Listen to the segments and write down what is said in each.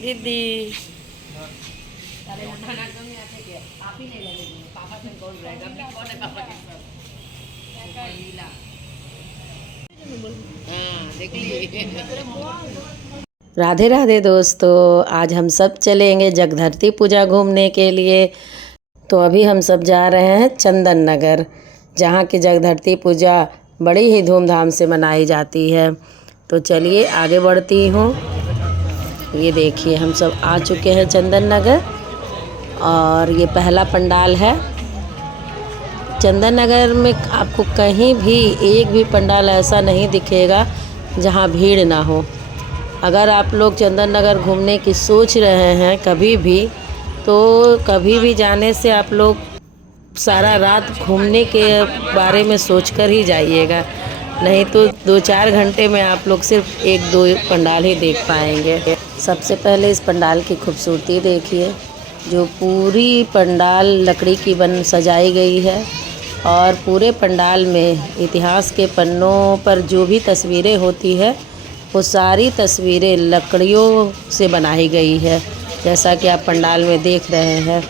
दीदी राधे राधे दोस्तों, आज हम सब चलेंगे जगधरती पूजा घूमने के लिए। तो अभी हम सब जा रहे हैं चंदन नगर, जहाँ की जगधरती पूजा बड़ी ही धूमधाम से मनाई जाती है। तो चलिए आगे बढ़ती हूँ। ये देखिए हम सब आ चुके हैं चंदन नगर और ये पहला पंडाल है। चंदन नगर में आपको कहीं भी एक भी पंडाल ऐसा नहीं दिखेगा जहाँ भीड़ ना हो। अगर आप लोग चंदन नगर घूमने की सोच रहे हैं कभी भी, तो कभी भी जाने से आप लोग सारा रात घूमने के बारे में सोचकर ही जाइएगा, नहीं तो 2-4 घंटे में आप लोग सिर्फ 1-2 पंडाल ही देख पाएंगे। सबसे पहले इस पंडाल की खूबसूरती देखिए, जो पूरी पंडाल लकड़ी की बन सजाई गई है और पूरे पंडाल में इतिहास के पन्नों पर जो भी तस्वीरें होती है वो सारी तस्वीरें लकड़ियों से बनाई गई है, जैसा कि आप पंडाल में देख रहे हैं।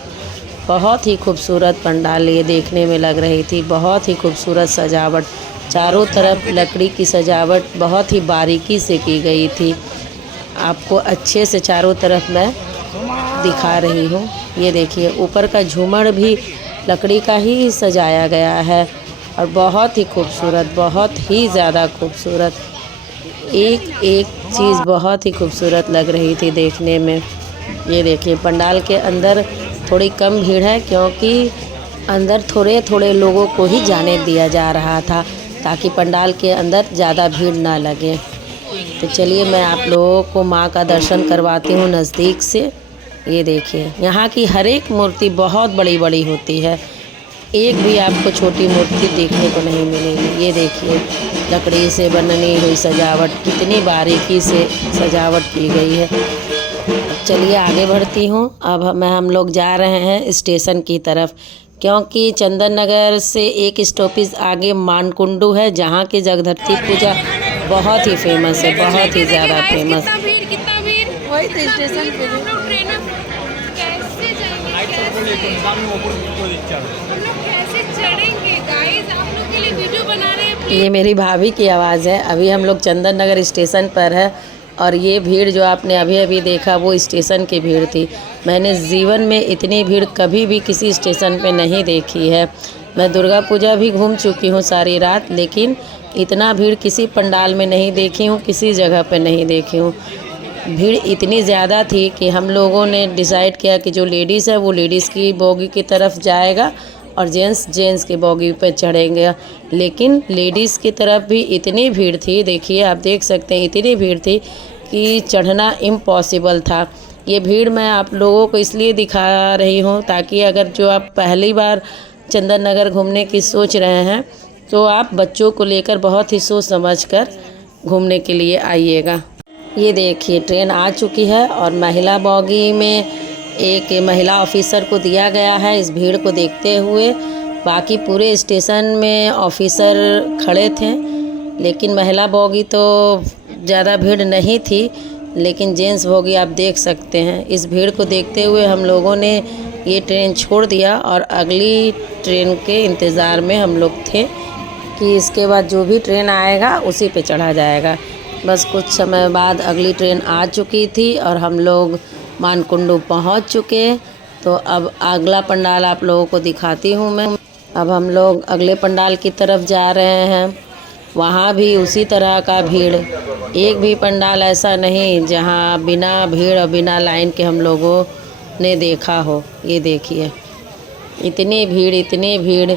बहुत ही खूबसूरत पंडाल ये देखने में लग रही थी, बहुत ही खूबसूरत सजावट, चारों तरफ लकड़ी की सजावट बहुत ही बारीकी से की गई थी। आपको अच्छे से चारों तरफ मैं दिखा रही हूँ। ये देखिए ऊपर का झूमर भी लकड़ी का ही सजाया गया है और बहुत ही खूबसूरत, बहुत ही ज़्यादा खूबसूरत, एक एक चीज़ बहुत ही खूबसूरत लग रही थी देखने में। ये देखिए पंडाल के अंदर थोड़ी कम भीड़ है, क्योंकि अंदर थोड़े थोड़े लोगों को ही जाने दिया जा रहा था ताकि पंडाल के अंदर ज़्यादा भीड़ ना लगे। तो चलिए मैं आप लोगों को माँ का दर्शन करवाती हूँ नज़दीक से। ये देखिए यहाँ की हर एक मूर्ति बहुत बड़ी बड़ी होती है, एक भी आपको छोटी मूर्ति देखने को नहीं मिलेगी। ये देखिए लकड़ी से बननी हुई सजावट, कितनी बारीकी से सजावट की गई है। चलिए आगे बढ़ती हूँ। अब हम लोग जा रहे हैं स्टेशन की तरफ, क्योंकि चंदन नगर से एक स्टॉपेज आगे मानकुंडू है, जहाँ की जगधरती पूजा बहुत ही फेमस है, बहुत ही ज़्यादा फेमस। कितना भीड़ वही तो स्टेशन पे हम लोग ट्रेन में कैसे जाएंगे, हम लोग कैसे चढ़ेंगे गाइस। आप लोग के लिए वीडियो बना रहे हैं। ये मेरी भाभी की आवाज़ है। अभी हम लोग चंदन नगर स्टेशन पर है और ये भीड़ जो आपने अभी अभी देखा वो स्टेशन की भीड़ थी। मैंने जीवन में इतनी भीड़ कभी भी किसी स्टेशन पे नहीं देखी है। मैं दुर्गा पूजा भी घूम चुकी हूँ सारी रात, लेकिन इतना भीड़ किसी पंडाल में नहीं देखी हूँ, किसी जगह पे नहीं देखी हूँ। भीड़ इतनी ज़्यादा थी कि हम लोगों ने डिसाइड किया कि जो लेडीज़ है वो लेडीज़ की बोगी की तरफ जाएगा और जेंट्स के बोगी पर चढ़ेंगे। लेकिन लेडीज़ की तरफ भी इतनी भीड़ थी, देखिए आप देख सकते हैं, इतनी भीड़ थी कि चढ़ना इम्पॉसिबल था। ये भीड़ मैं आप लोगों को इसलिए दिखा रही हूँ ताकि अगर जो आप पहली बार चंदन नगर घूमने की सोच रहे हैं तो आप बच्चों को लेकर बहुत ही सोच समझ कर घूमने के लिए आइएगा। ये देखिए ट्रेन आ चुकी है और महिला बॉगी में एक महिला ऑफिसर को दिया गया है इस भीड़ को देखते हुए। बाकी पूरे स्टेशन में ऑफिसर खड़े थे, लेकिन महिला बॉगी तो ज़्यादा भीड़ नहीं थी, लेकिन जेंट्स बॉगी आप देख सकते हैं। इस भीड़ को देखते हुए हम लोगों ने ये ट्रेन छोड़ दिया और अगली ट्रेन के इंतज़ार में हम लोग थे कि इसके बाद जो भी ट्रेन आएगा उसी पे चढ़ा जाएगा। बस कुछ समय बाद अगली ट्रेन आ चुकी थी और हम लोग मानकुंडू पहुंच चुके। तो अब अगला पंडाल आप लोगों को दिखाती हूं मैं। अब हम लोग अगले पंडाल की तरफ जा रहे हैं। वहां भी उसी तरह का भीड़, एक भी पंडाल ऐसा नहीं जहां बिना भीड़ और बिना लाइन के हम लोगों ने देखा हो। ये देखिए इतनी भीड़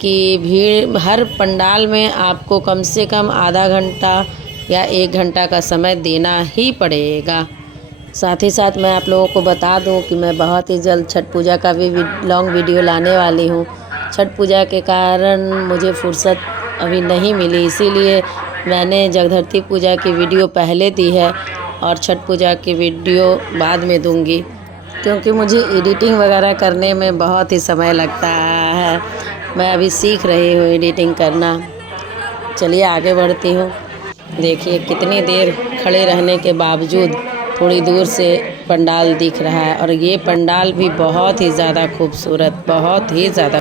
कि भीड़ हर पंडाल में आपको कम से कम आधा घंटा या 1 घंटा का समय देना ही पड़ेगा। साथ ही साथ मैं आप लोगों को बता दूं कि मैं बहुत ही जल्द छठ पूजा का भी लॉन्ग वीडियो लाने वाली हूं। छठ पूजा के कारण मुझे फुर्सत अभी नहीं मिली, इसीलिए मैंने जगधरती पूजा की वीडियो पहले दी है और छठ पूजा की वीडियो बाद में दूंगी, क्योंकि मुझे एडिटिंग वगैरह करने में बहुत ही समय लगता है। मैं अभी सीख रही हूँ एडिटिंग करना। चलिए आगे बढ़ती हूँ। देखिए कितनी देर खड़े रहने के बावजूद थोड़ी दूर से पंडाल दिख रहा है और ये पंडाल भी बहुत ही ज़्यादा खूबसूरत, बहुत ही ज़्यादा।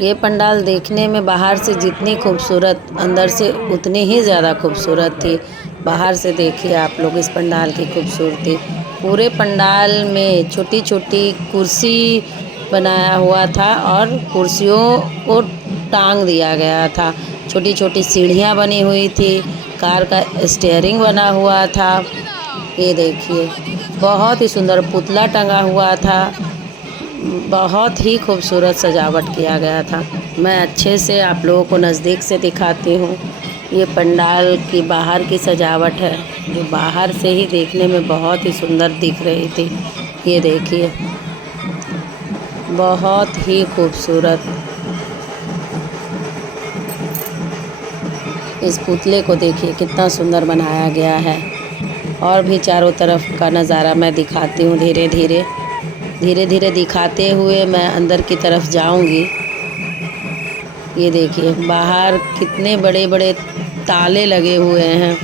ये पंडाल देखने में बाहर से जितनी खूबसूरत, अंदर से उतनी ही ज़्यादा खूबसूरत थी। बाहर से देखिए आप लोग इस पंडाल की खूबसूरती। पूरे पंडाल में छोटी छोटी कुर्सी बनाया हुआ था और कुर्सियों को टांग दिया गया था। छोटी छोटी सीढ़ियाँ बनी हुई थी, कार का स्टीयरिंग बना हुआ था। ये देखिए बहुत ही सुंदर पुतला टंगा हुआ था। बहुत ही खूबसूरत सजावट किया गया था। मैं अच्छे से आप लोगों को नज़दीक से दिखाती हूँ। ये पंडाल की बाहर की सजावट है, जो बाहर से ही देखने में बहुत ही सुंदर दिख रही थी। ये देखिए बहुत ही खूबसूरत। इस पुतले को देखिए कितना सुंदर बनाया गया है। और भी चारों तरफ का नज़ारा मैं दिखाती हूँ। धीरे धीरे दिखाते हुए मैं अंदर की तरफ जाऊंगी। ये देखिए बाहर कितने बड़े बड़े ताले लगे हुए हैं।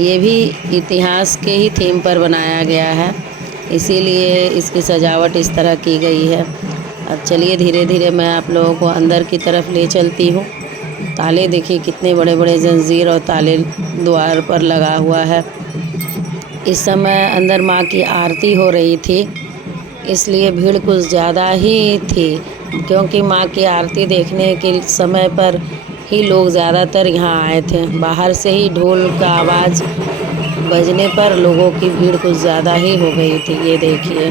ये भी इतिहास के ही थीम पर बनाया गया है, इसीलिए इसकी सजावट इस तरह की गई है। अब चलिए धीरे धीरे मैं आप लोगों को अंदर की तरफ ले चलती हूँ। ताले देखिए कितने बड़े बड़े जंजीर और ताले द्वार पर लगा हुआ है। इस समय अंदर माँ की आरती हो रही थी, इसलिए भीड़ कुछ ज़्यादा ही थी, क्योंकि माँ की आरती देखने के समय पर ही लोग ज़्यादातर यहाँ आए थे। बाहर से ही ढोल का आवाज़ बजने पर लोगों की भीड़ कुछ ज़्यादा ही हो गई थी। ये देखिए,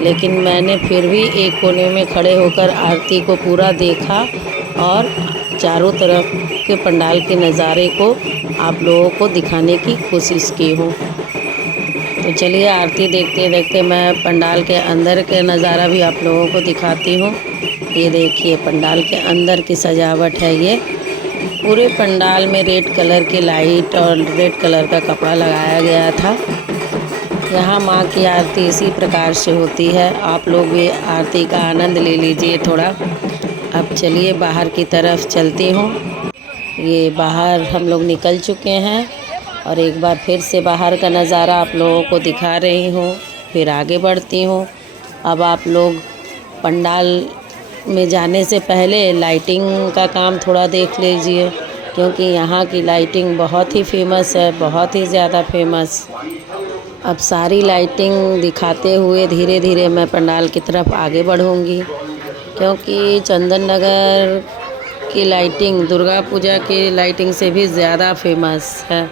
लेकिन मैंने फिर भी एक कोने में खड़े होकर आरती को पूरा देखा और चारों तरफ के पंडाल के नज़ारे को आप लोगों को दिखाने की कोशिश की हूँ। तो चलिए आरती देखते देखते मैं पंडाल के अंदर के नज़ारा भी आप लोगों को दिखाती हूँ। ये देखिए पंडाल के अंदर की सजावट है। ये पूरे पंडाल में रेड कलर की लाइट और रेड कलर का कपड़ा लगाया गया था। यहाँ माँ की आरती इसी प्रकार से होती है। आप लोग भी आरती का आनंद ले लीजिए थोड़ा। अब चलिए बाहर की तरफ चलती हूँ। ये बाहर हम लोग निकल चुके हैं और एक बार फिर से बाहर का नज़ारा आप लोगों को दिखा रही हूँ। फिर आगे बढ़ती हूँ। अब आप लोग पंडाल में जाने से पहले लाइटिंग का काम थोड़ा देख लीजिए, क्योंकि यहाँ की लाइटिंग बहुत ही फेमस है, बहुत ही ज़्यादा फेमस। अब सारी लाइटिंग दिखाते हुए धीरे धीरे मैं पंडाल की तरफ आगे बढ़ूँगी, क्योंकि चंदन नगर की लाइटिंग दुर्गा पूजा की लाइटिंग से भी ज़्यादा फेमस है।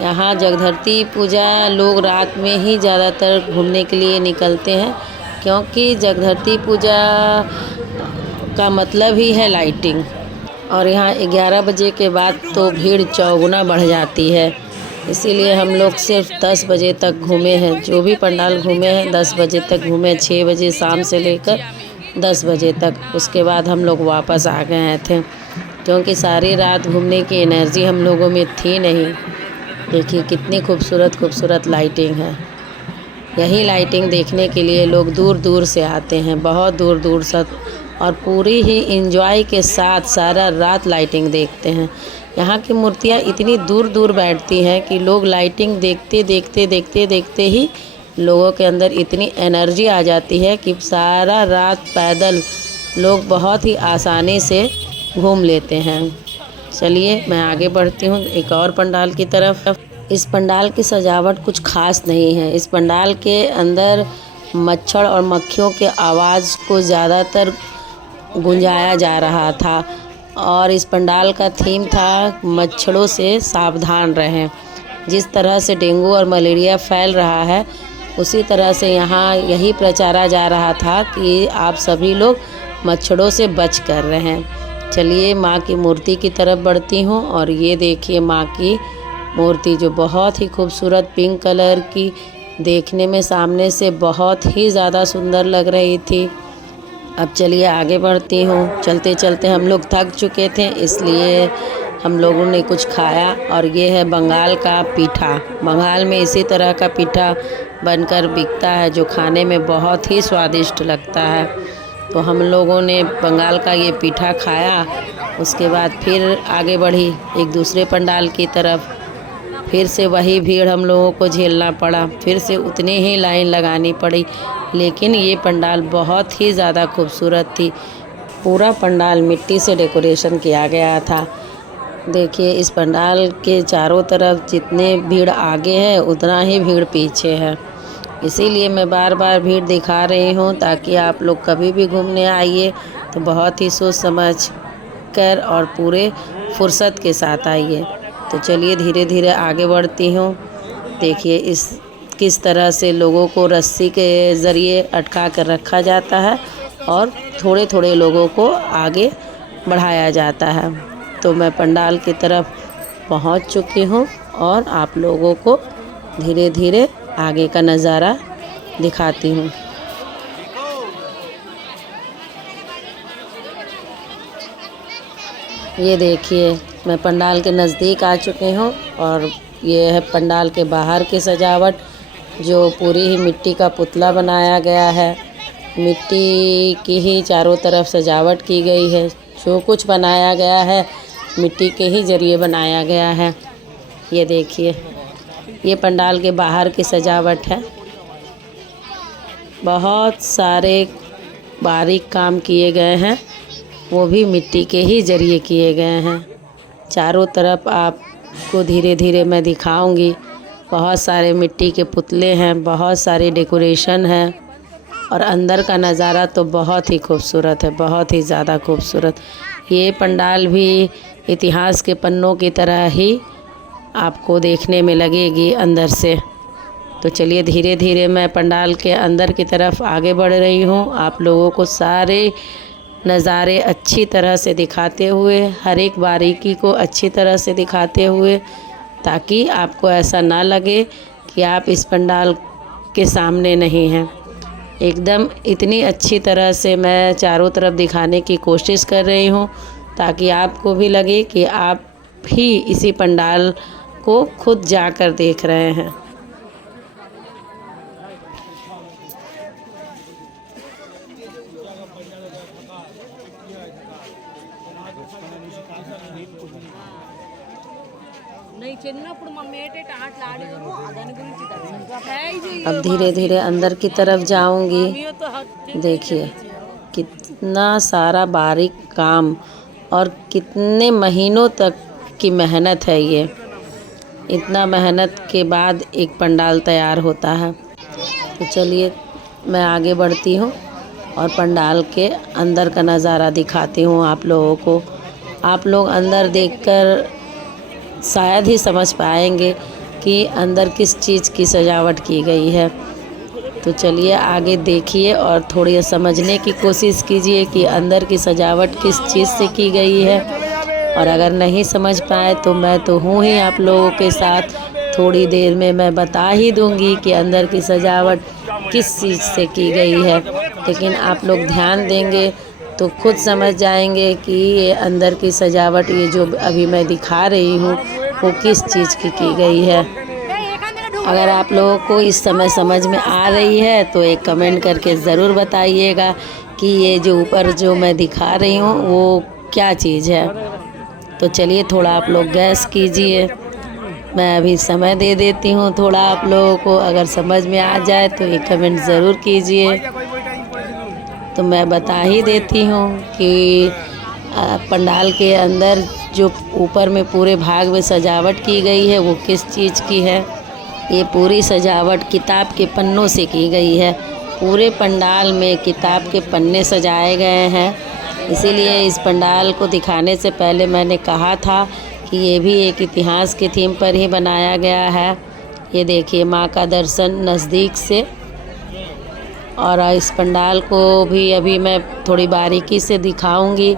यहाँ जगधरती पूजा लोग रात में ही ज़्यादातर घूमने के लिए निकलते हैं, क्योंकि जगधरती पूजा का मतलब ही है लाइटिंग। और यहाँ 11 बजे के बाद तो भीड़ चौगुना बढ़ जाती है, इसीलिए हम लोग सिर्फ 10 बजे तक घूमे हैं। जो भी पंडाल घूमे हैं 10 बजे तक घूमे, 6 बजे शाम से लेकर 10 बजे तक। उसके बाद हम लोग वापस आ गए थे, क्योंकि सारी रात घूमने की एनर्जी हम लोगों में थी नहीं। देखिए कितनी खूबसूरत लाइटिंग है। यही लाइटिंग देखने के लिए लोग दूर दूर से आते हैं, बहुत दूर दूर से, और पूरी ही एंजॉय के साथ सारा रात लाइटिंग देखते हैं। यहाँ की मूर्तियाँ इतनी दूर दूर बैठती हैं कि लोग लाइटिंग देखते ही लोगों के अंदर इतनी एनर्जी आ जाती है कि सारा रात पैदल लोग बहुत ही आसानी से घूम लेते हैं। चलिए मैं आगे बढ़ती हूँ एक और पंडाल की तरफ। इस पंडाल की सजावट कुछ खास नहीं है। इस पंडाल के अंदर मच्छर और मक्खियों के आवाज़ को ज़्यादातर गुंजाया जा रहा था, और इस पंडाल का थीम था मच्छरों से सावधान रहें। जिस तरह से डेंगू और मलेरिया फैल रहा है, उसी तरह से यहाँ यही प्रचारा जा रहा था कि आप सभी लोग मच्छरों से बच कर रहें। चलिए माँ की मूर्ति की तरफ बढ़ती हूँ, और ये देखिए माँ की मूर्ति जो बहुत ही खूबसूरत पिंक कलर की, देखने में सामने से बहुत ही ज़्यादा सुंदर लग रही थी। अब चलिए आगे बढ़ती हूँ। चलते चलते हम लोग थक चुके थे, इसलिए हम लोगों ने कुछ खाया, और ये है बंगाल का पीठा। बंगाल में इसी तरह का पीठा बनकर बिकता है, जो खाने में बहुत ही स्वादिष्ट लगता है। तो हम लोगों ने बंगाल का ये पीठा खाया। उसके बाद फिर आगे बढ़ी एक दूसरे पंडाल की तरफ। फिर से वही भीड़ हम लोगों को झेलना पड़ा, फिर से उतनी ही लाइन लगानी पड़ी। लेकिन ये पंडाल बहुत ही ज़्यादा खूबसूरत थी। पूरा पंडाल मिट्टी से डेकोरेशन किया गया था। देखिए इस पंडाल के चारों तरफ जितने भीड़ आगे है उतना ही भीड़ पीछे है। इसीलिए मैं बार बार भीड़ दिखा रही हूँ ताकि आप लोग कभी भी घूमने आइए तो बहुत ही सोच समझ कर और पूरे फुर्सत के साथ आइए। तो चलिए धीरे धीरे आगे बढ़ती हूँ। देखिए इस किस तरह से लोगों को रस्सी के ज़रिए अटका कर रखा जाता है और थोड़े थोड़े लोगों को आगे बढ़ाया जाता है। तो मैं पंडाल की तरफ पहुँच चुकी हूँ और आप लोगों को धीरे धीरे आगे का नज़ारा दिखाती हूँ। ये देखिए मैं पंडाल के नज़दीक आ चुकी हूँ और ये है पंडाल के बाहर की सजावट, जो पूरी ही मिट्टी का पुतला बनाया गया है। मिट्टी की ही चारों तरफ सजावट की गई है। जो कुछ बनाया गया है मिट्टी के ही ज़रिए बनाया गया है। ये देखिए ये पंडाल के बाहर की सजावट है। बहुत सारे बारीक काम किए गए हैं, वो भी मिट्टी के ही ज़रिए किए गए हैं। चारों तरफ आपको धीरे धीरे मैं दिखाऊंगी। बहुत सारे मिट्टी के पुतले हैं, बहुत सारे डेकोरेशन है और अंदर का नज़ारा तो बहुत ही खूबसूरत है, बहुत ही ज़्यादा खूबसूरत। ये पंडाल भी इतिहास के पन्नों की तरह ही आपको देखने में लगेगी अंदर से। तो चलिए धीरे धीरे मैं पंडाल के अंदर की तरफ आगे बढ़ रही हूँ, आप लोगों को सारे नज़ारे अच्छी तरह से दिखाते हुए, हर एक बारीकी को अच्छी तरह से दिखाते हुए, ताकि आपको ऐसा ना लगे कि आप इस पंडाल के सामने नहीं हैं। एकदम इतनी अच्छी तरह से मैं चारों तरफ दिखाने की कोशिश कर रही हूँ ताकि आपको भी लगे कि आप भी इसी पंडाल को खुद जाकर देख रहे हैं। अब धीरे धीरे अंदर की तरफ जाऊंगी। देखिए कितना सारा बारीक काम और कितने महीनों तक की मेहनत है। ये इतना मेहनत के बाद एक पंडाल तैयार होता है। तो चलिए मैं आगे बढ़ती हूँ और पंडाल के अंदर का नज़ारा दिखाती हूँ आप लोगों को। आप लोग अंदर देखकर शायद ही समझ पाएंगे कि अंदर किस चीज़ की सजावट की गई है। तो चलिए आगे देखिए और थोड़ी समझने की कोशिश कीजिए कि अंदर की सजावट किस चीज़ से की गई है। और अगर नहीं समझ पाए तो मैं तो हूँ ही आप लोगों के साथ, थोड़ी देर में मैं बता ही दूँगी कि अंदर की सजावट किस चीज़ से की गई है। लेकिन आप लोग ध्यान देंगे तो खुद समझ जाएंगे कि ये अंदर की सजावट, ये जो अभी मैं दिखा रही हूँ, वो किस चीज़ की गई है। अगर आप लोगों को इस समय समझ में आ रही है तो एक कमेंट करके ज़रूर बताइएगा कि ये जो ऊपर जो मैं दिखा रही हूँ वो क्या चीज़ है। तो चलिए थोड़ा आप लोग गैस कीजिए, मैं अभी समय दे देती हूँ थोड़ा आप लोगों को। अगर समझ में आ जाए तो एक कमेंट ज़रूर कीजिए। तो मैं बता ही देती हूँ कि पंडाल के अंदर जो ऊपर में पूरे भाग में सजावट की गई है वो किस चीज़ की है। ये पूरी सजावट किताब के पन्नों से की गई है। पूरे पंडाल में किताब के पन्ने सजाए गए हैं। इसीलिए इस पंडाल को दिखाने से पहले मैंने कहा था कि ये भी एक इतिहास के थीम पर ही बनाया गया है। ये देखिए माँ का दर्शन नज़दीक से। और इस पंडाल को भी अभी मैं थोड़ी बारीकी से दिखाऊंगी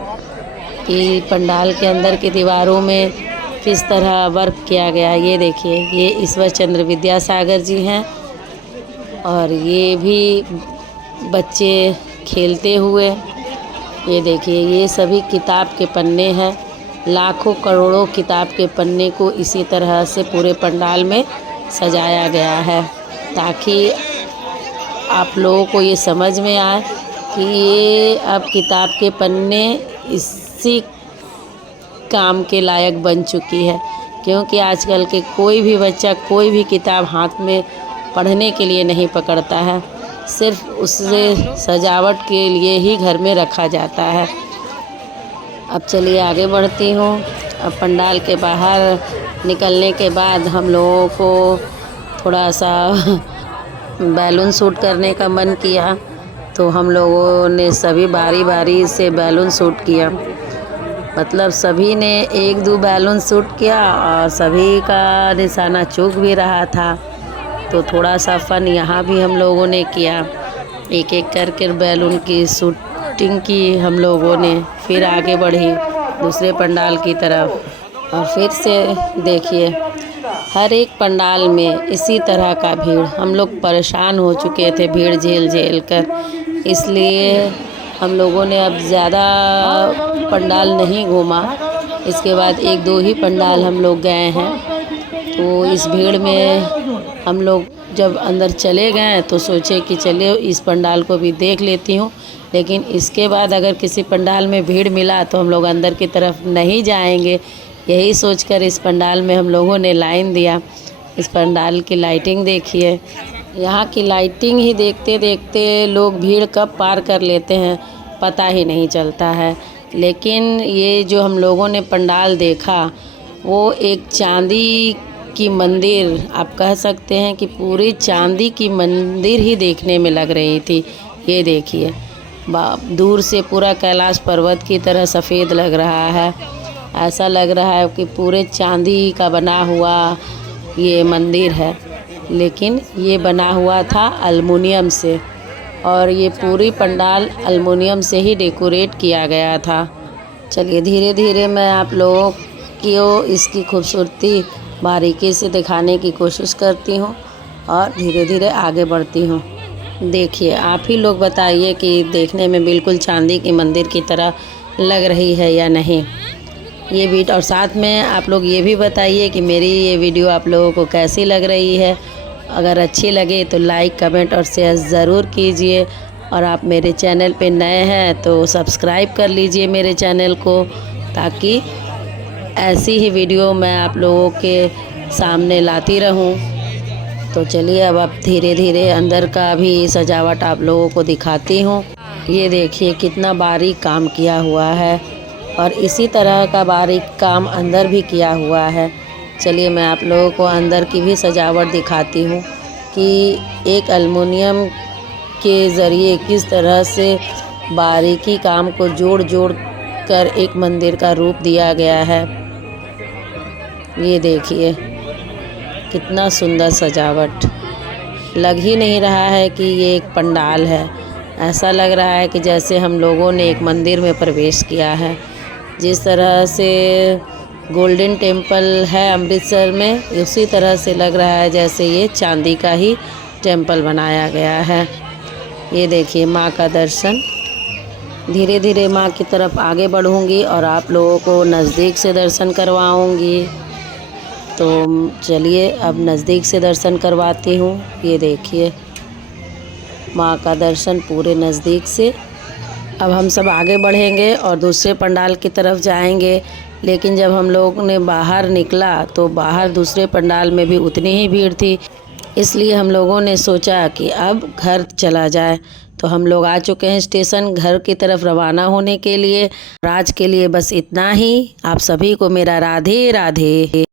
कि पंडाल के अंदर की दीवारों में किस तरह वर्क किया गया। ये देखिए ये ईश्वर चंद्र विद्यासागर जी हैं और ये भी बच्चे खेलते हुए। ये देखिए ये सभी किताब के पन्ने हैं। लाखों करोड़ों किताब के पन्ने को इसी तरह से पूरे पंडाल में सजाया गया है ताकि आप लोगों को ये समझ में आए कि ये अब किताब के पन्ने इसी काम के लायक बन चुकी है क्योंकि आजकल के कोई भी बच्चा कोई भी किताब हाथ में पढ़ने के लिए नहीं पकड़ता है, सिर्फ उससे सजावट के लिए ही घर में रखा जाता है। अब चलिए आगे बढ़ती हूँ। अब पंडाल के बाहर निकलने के बाद हम लोगों को थोड़ा सा बैलून शूट करने का मन किया, तो हम लोगों ने सभी बारी बारी से बैलून शूट किया। मतलब सभी ने 1-2 बैलून शूट किया और सभी का निशाना चूक भी रहा था, तो थोड़ा सा फन यहाँ भी हम लोगों ने किया। एक एक करके बैलून की शूटिंग की हम लोगों ने, फिर आगे बढ़ी दूसरे पंडाल की तरफ। और फिर से देखिए हर एक पंडाल में इसी तरह का भीड़, हम लोग परेशान हो चुके थे भीड़ झेल झेल कर, इसलिए हम लोगों ने अब ज़्यादा पंडाल नहीं घूमा। इसके बाद 1-2 ही पंडाल हम लोग गए हैं। तो इस भीड़ में हम लोग जब अंदर चले गए तो सोचे कि चलिए इस पंडाल को भी देख लेती हूँ, लेकिन इसके बाद अगर किसी पंडाल में भीड़ मिला तो हम लोग अंदर की तरफ नहीं जाएंगे। यही सोचकर इस पंडाल में हम लोगों ने लाइन दिया। इस पंडाल की लाइटिंग देखिए, यहाँ की लाइटिंग ही देखते देखते लोग भीड़ कब पार कर लेते हैं पता ही नहीं चलता है। लेकिन ये जो हम लोगों ने पंडाल देखा वो एक चांदी की मंदिर, आप कह सकते हैं कि पूरी चांदी की मंदिर ही देखने में लग रही थी। ये देखिए दूर से पूरा कैलाश पर्वत की तरह सफ़ेद लग रहा है। ऐसा लग रहा है कि पूरे चांदी का बना हुआ ये मंदिर है, लेकिन ये बना हुआ था एल्युमिनियम से, और ये पूरी पंडाल एल्युमिनियम से ही डेकोरेट किया गया था। चलिए धीरे धीरे मैं आप लोगों को इसकी खूबसूरती बारीकी से दिखाने की कोशिश करती हूँ और धीरे धीरे आगे बढ़ती हूँ। देखिए आप ही लोग बताइए कि देखने में बिल्कुल चांदी की मंदिर की तरह लग रही है या नहीं ये वीडियो, और साथ में आप लोग ये भी बताइए कि मेरी ये वीडियो आप लोगों को कैसी लग रही है। अगर अच्छी लगे तो लाइक कमेंट और शेयर ज़रूर कीजिए, और आप मेरे चैनल पे नए हैं तो सब्सक्राइब कर लीजिए मेरे चैनल को, ताकि ऐसी ही वीडियो मैं आप लोगों के सामने लाती रहूं। तो चलिए अब धीरे धीरे अंदर का भी सजावट आप लोगों को दिखाती हूँ। ये देखिए कितना बारीक काम किया हुआ है, और इसी तरह का बारीक काम अंदर भी किया हुआ है। चलिए मैं आप लोगों को अंदर की भी सजावट दिखाती हूँ कि एक एल्युमिनियम के ज़रिए किस तरह से बारीकी काम को जोड़ जोड़ कर एक मंदिर का रूप दिया गया है। ये देखिए कितना सुंदर सजावट, लग ही नहीं रहा है कि ये एक पंडाल है। ऐसा लग रहा है कि जैसे हम लोगों ने एक मंदिर में प्रवेश किया है। जिस तरह से गोल्डन टेम्पल है अमृतसर में, उसी तरह से लग रहा है जैसे ये चांदी का ही टेम्पल बनाया गया है। ये देखिए माँ का दर्शन, धीरे धीरे माँ की तरफ आगे बढ़ूँगी और आप लोगों को नज़दीक से दर्शन करवाऊँगी। तो चलिए अब नज़दीक से दर्शन करवाती हूँ। ये देखिए माँ का दर्शन पूरे नज़दीक से। अब हम सब आगे बढ़ेंगे और दूसरे पंडाल की तरफ जाएंगे, लेकिन जब हम लोग ने बाहर निकला तो बाहर दूसरे पंडाल में भी उतनी ही भीड़ थी, इसलिए हम लोगों ने सोचा कि अब घर चला जाए। तो हम लोग आ चुके हैं स्टेशन, घर की तरफ रवाना होने के लिए। आज के लिए बस इतना ही। आप सभी को मेरा राधे राधे।